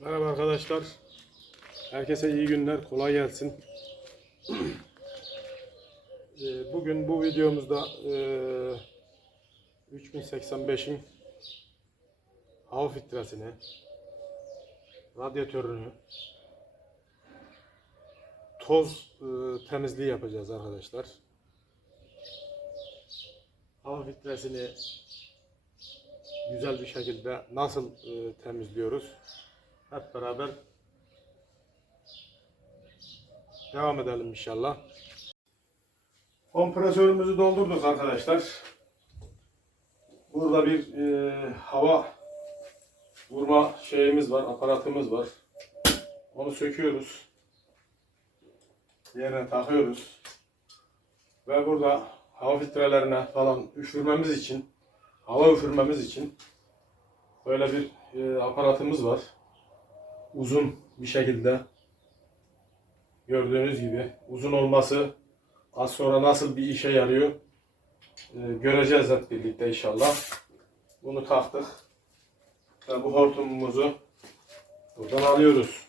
Merhaba arkadaşlar. Herkese iyi günler. Kolay gelsin. Ee, Bugün bu videomuzda eee, 3085'in hava filtresini, radyatörünü, toz eee, temizliği yapacağız arkadaşlar. Hava filtresini güzel bir şekilde nasıl eee, temizliyoruz? Hep beraber devam edelim inşallah. Kompresörümüzü doldurduk arkadaşlar. Burada bir e, hava vurma şeyimiz var, aparatımız var. Onu söküyoruz. Yerine takıyoruz. Ve burada hava filtrelerine falan üfürmemiz için, hava üfürmemiz için böyle bir e, aparatımız var uzun bir şekilde gördüğünüz gibi uzun olması az sonra nasıl bir işe yarıyor e, göreceğiz hep birlikte inşallah. Bunu taktık ve bu hortumumuzu buradan alıyoruz.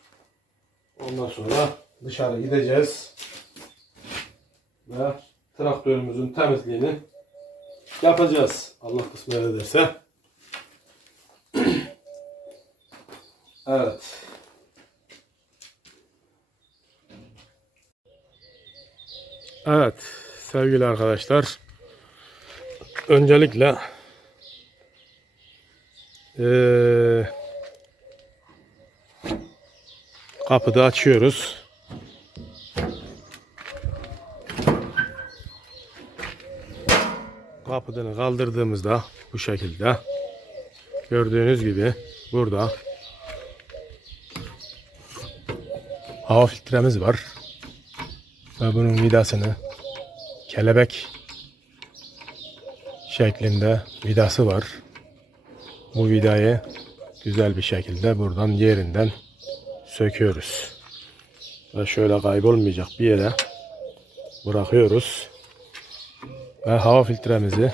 Ondan sonra dışarı gideceğiz ve traktörümüzün temizliğini yapacağız. Allah kısmet ederse. Evet. Evet sevgili arkadaşlar. Öncelikle eee kapıda açıyoruz. Kapıdan kaldırdığımızda bu şekilde gördüğünüz gibi burada hava filtremiz var. Ve bunun vidasını kelebek şeklinde vidası var. Bu vidayı güzel bir şekilde buradan yerinden söküyoruz. Ve şöyle kaybolmayacak bir yere bırakıyoruz. Ve hava filtremizi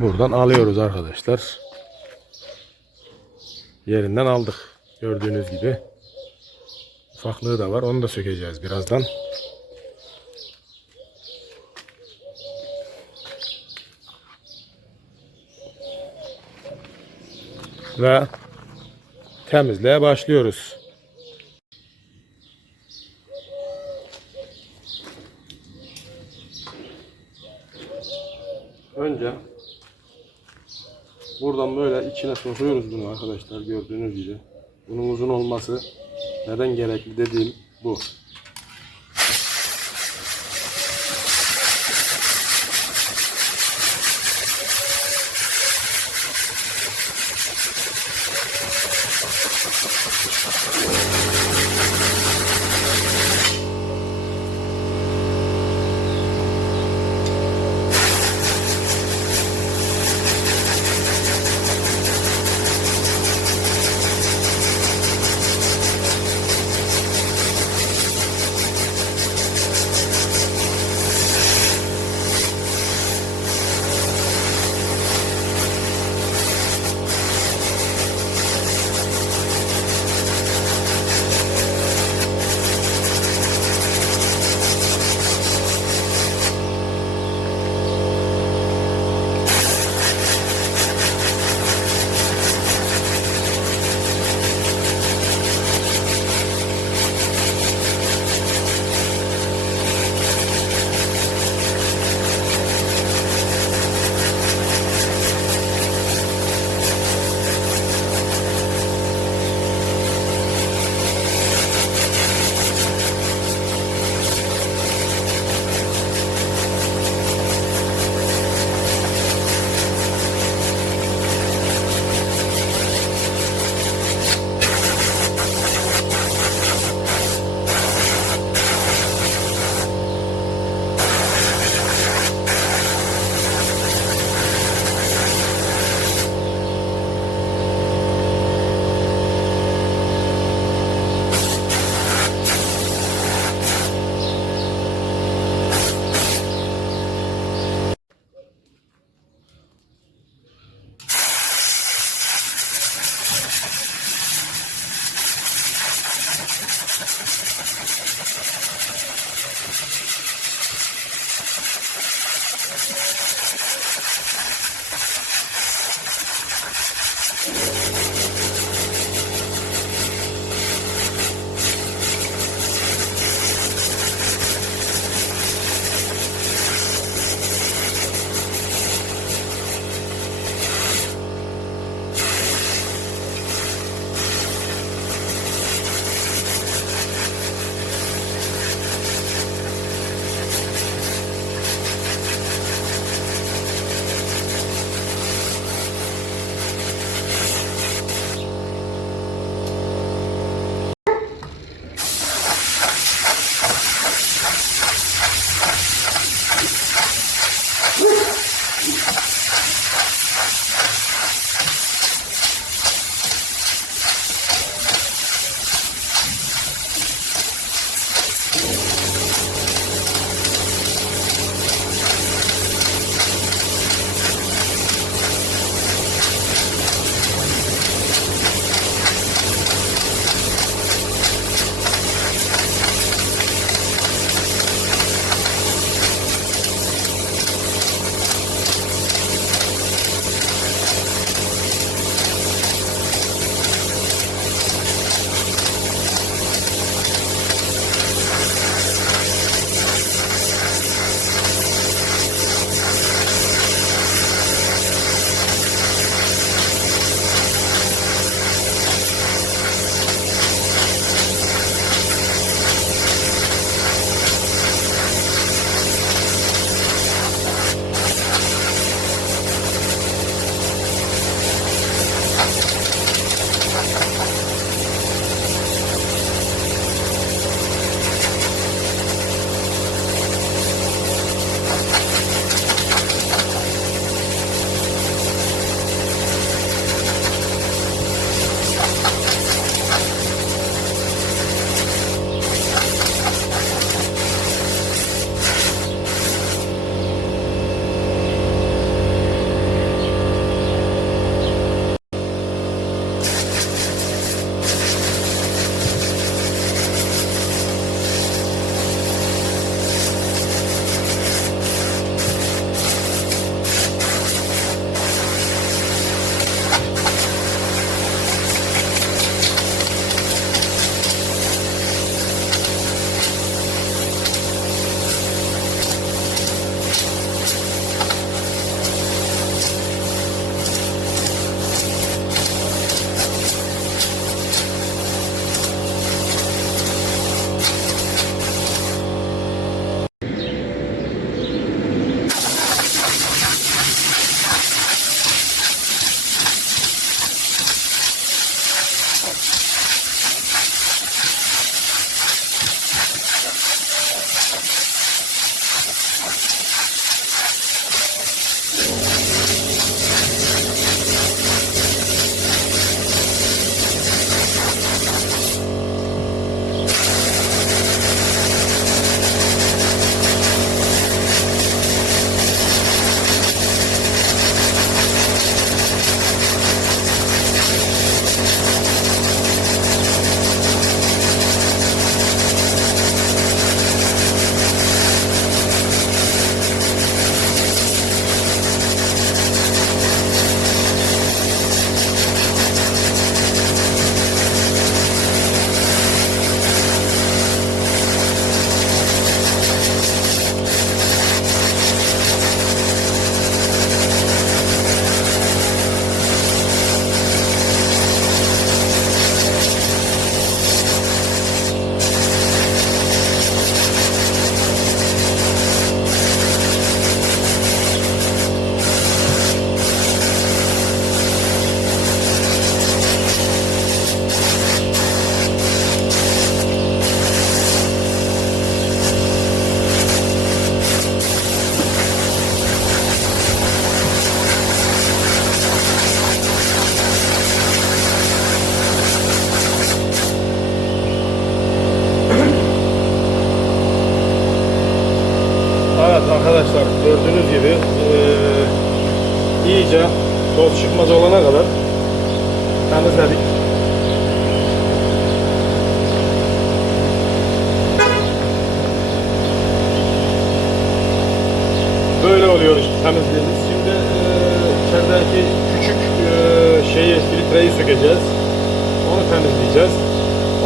buradan alıyoruz arkadaşlar. Yerinden aldık. Gördüğünüz gibi. Ufaklığı da var. Onu da sökeceğiz birazdan. Ve temizliğe başlıyoruz. Önce buradan böyle içine sokuyoruz bunu arkadaşlar gördüğünüz gibi. Bunun uzun olması neden gerekli dediğim bu.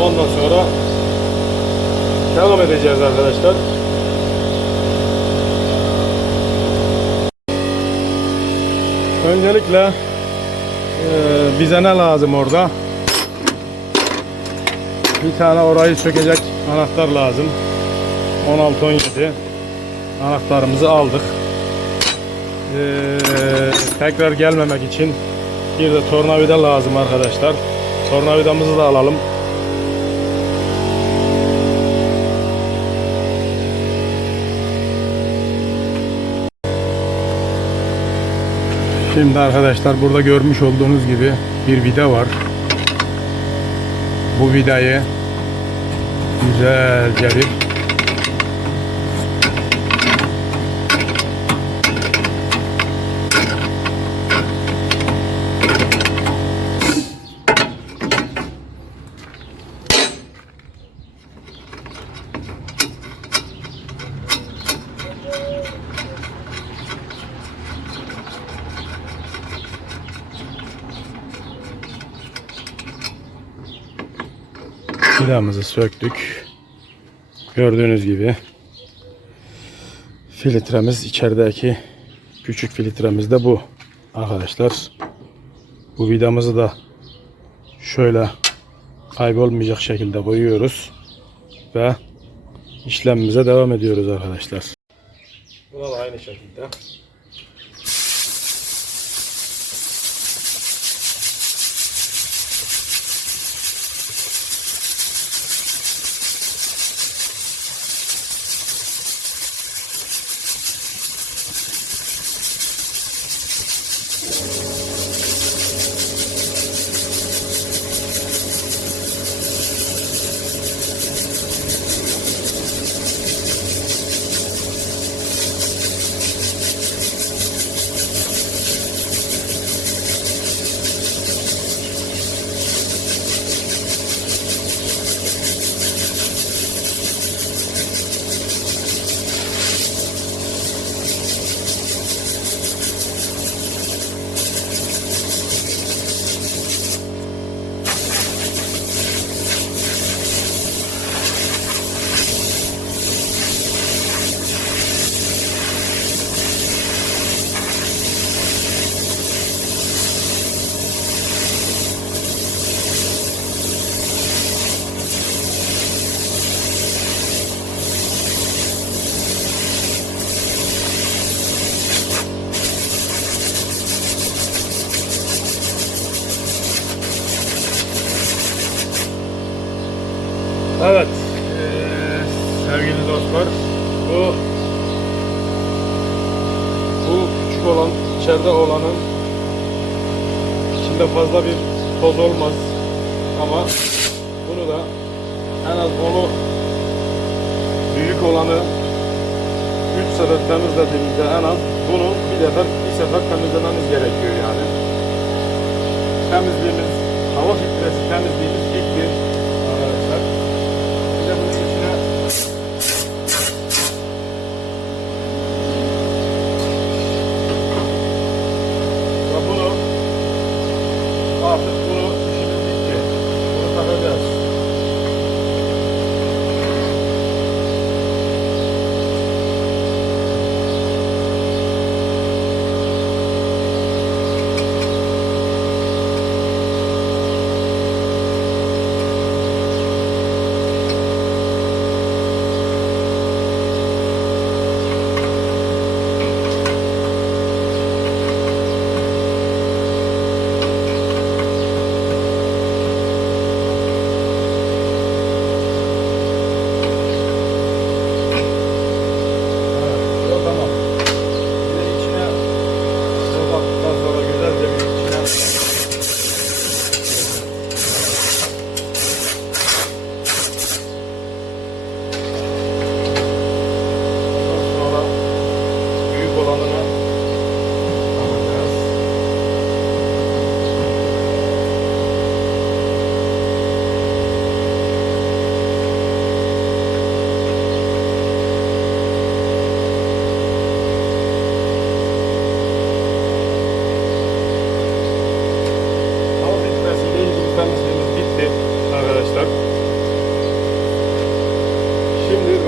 Ondan sonra devam edeceğiz arkadaşlar. Öncelikle eee, bize ne lazım orada? Bir tane orayı sökecek anahtar lazım. 16-17 anahtarımızı aldık. Eee, tekrar gelmemek için bir de tornavida lazım arkadaşlar. Tornavidamızı da alalım. Şimdi arkadaşlar burada görmüş olduğunuz gibi bir vida var. Bu vidayı güzelce bir Vidamızı söktük. Gördüğünüz gibi filtremiz içerideki küçük filtremiz de bu arkadaşlar. Bu vidamızı da şöyle kaybolmayacak şekilde koyuyoruz ve işlemimize devam ediyoruz arkadaşlar. Buna da aynı şekilde. Evet. eee, sevgili dostlar. Bu bu küçük olan, içeride olanın içinde fazla bir toz olmaz. Ama bunu da en az onu büyük olanı 3 sefer temizlediğimizde en az bunu bir sefer bir sefer temizlememiz gerekiyor yani. Temizliğimiz, hava filtresi temizliğimiz ilk bir arkadaşlar. Bir de bunun içine ve bunu artık bunu işimiz bitti. Bunu takacağız.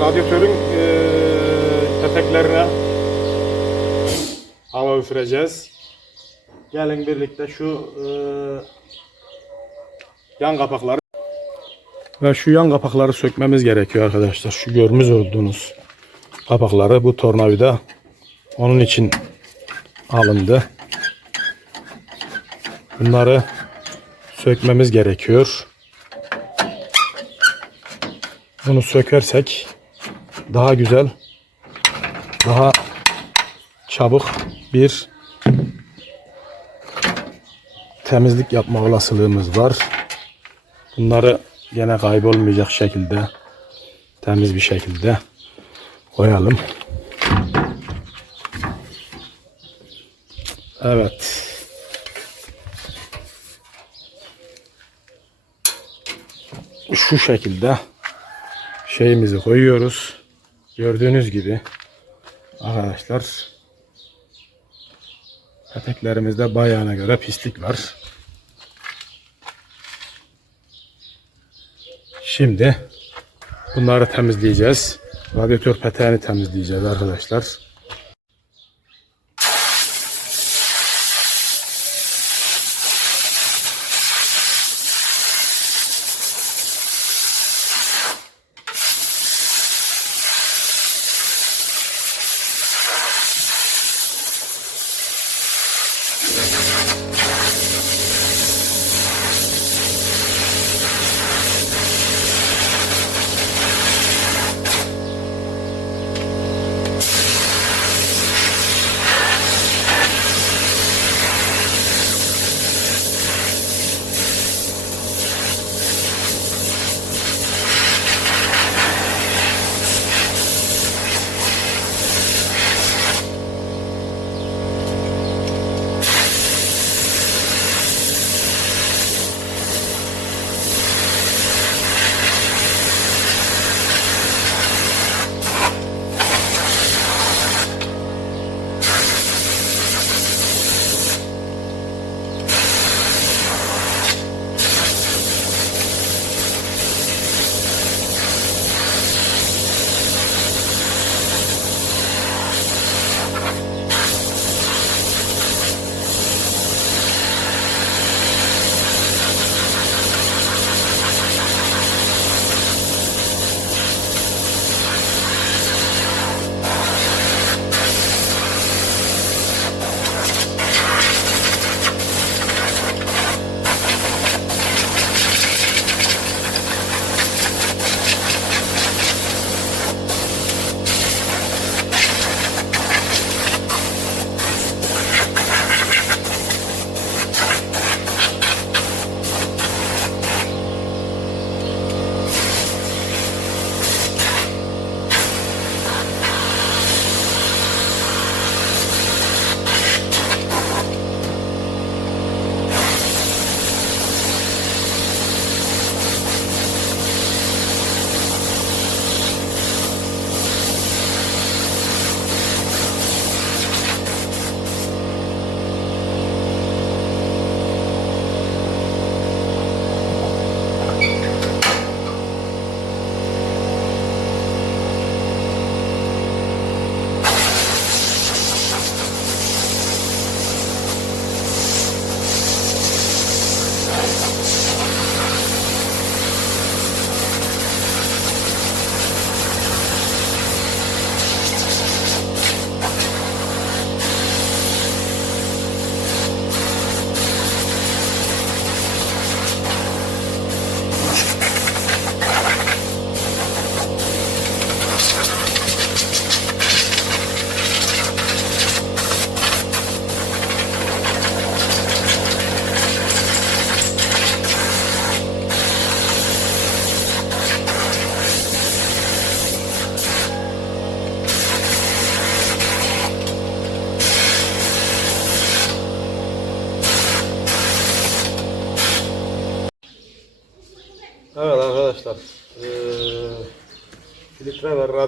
radyatörün eee peteklerine hava üfüreceğiz. Gelin birlikte şu eee, yan kapakları ve şu yan kapakları sökmemiz gerekiyor arkadaşlar. Şu görmüş olduğunuz kapakları bu tornavida onun için alındı. Bunları sökmemiz gerekiyor. Bunu sökersek daha güzel, daha çabuk bir temizlik yapma olasılığımız var. Bunları gene kaybolmayacak şekilde temiz bir şekilde koyalım. Evet. Şu şekilde şeyimizi koyuyoruz. Gördüğünüz gibi arkadaşlar peteklerimizde bayağına göre pislik var. Şimdi bunları temizleyeceğiz. Radyatör peteğini temizleyeceğiz arkadaşlar.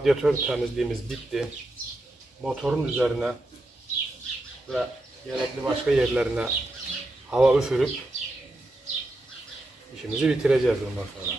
Radyatör temizliğimiz bitti. Motorun üzerine ve gerekli başka yerlerine hava üfürüp işimizi bitireceğiz ondan sonra.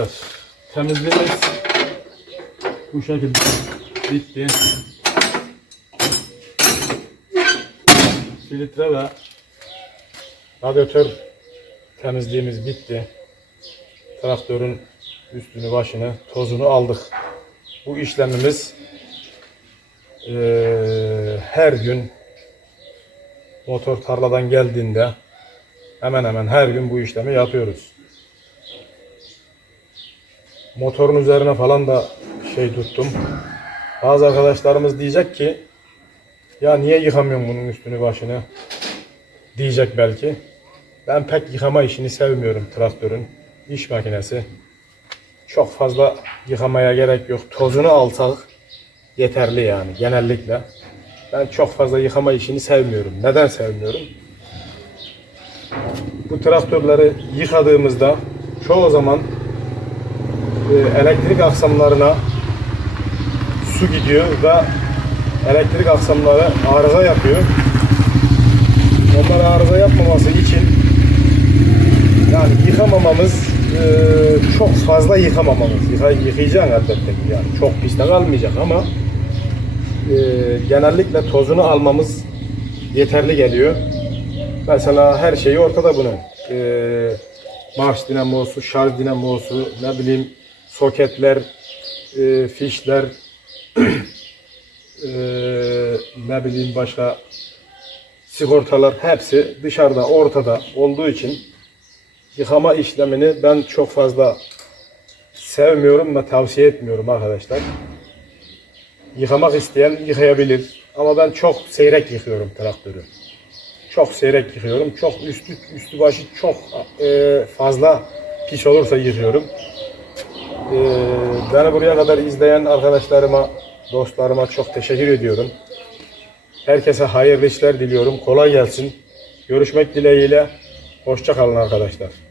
Arkadaşlar temizliğimiz bu şekilde bitti. Filtre ve radyatör temizliğimiz bitti. Traktörün üstünü başını tozunu aldık. Bu işlemimiz eee, her gün motor tarladan geldiğinde hemen hemen her gün bu işlemi yapıyoruz motorun üzerine falan da şey tuttum. Bazı arkadaşlarımız diyecek ki ya niye yıkamıyorsun bunun üstünü başını diyecek belki. Ben pek yıkama işini sevmiyorum traktörün. iş makinesi. Çok fazla yıkamaya gerek yok. Tozunu alsak yeterli yani genellikle. Ben çok fazla yıkama işini sevmiyorum. Neden sevmiyorum? Bu traktörleri yıkadığımızda çoğu zaman elektrik aksamlarına su gidiyor ve elektrik aksamları arıza yapıyor. Onlar arıza yapmaması için yani yıkamamamız e, çok fazla yıkamamamız. Yıka, yıkayacaksın elbette yani çok piste kalmayacak ama e, genellikle tozunu almamız yeterli geliyor. Mesela her şeyi ortada bunun. E, marş dinamosu, şarj dinamosu, ne bileyim soketler, e, fişler, e, ne bileyim başka sigortalar hepsi dışarıda, ortada olduğu için yıkama işlemini ben çok fazla sevmiyorum ve tavsiye etmiyorum arkadaşlar. Yıkamak isteyen yıkayabilir ama ben çok seyrek yıkıyorum traktörü. Çok seyrek yıkıyorum. Çok üstü üstü başı çok e, fazla pis olursa yıkıyorum. Ee, beni buraya kadar izleyen arkadaşlarıma, dostlarıma çok teşekkür ediyorum. Herkese hayırlı işler diliyorum. Kolay gelsin. Görüşmek dileğiyle. Hoşça kalın arkadaşlar.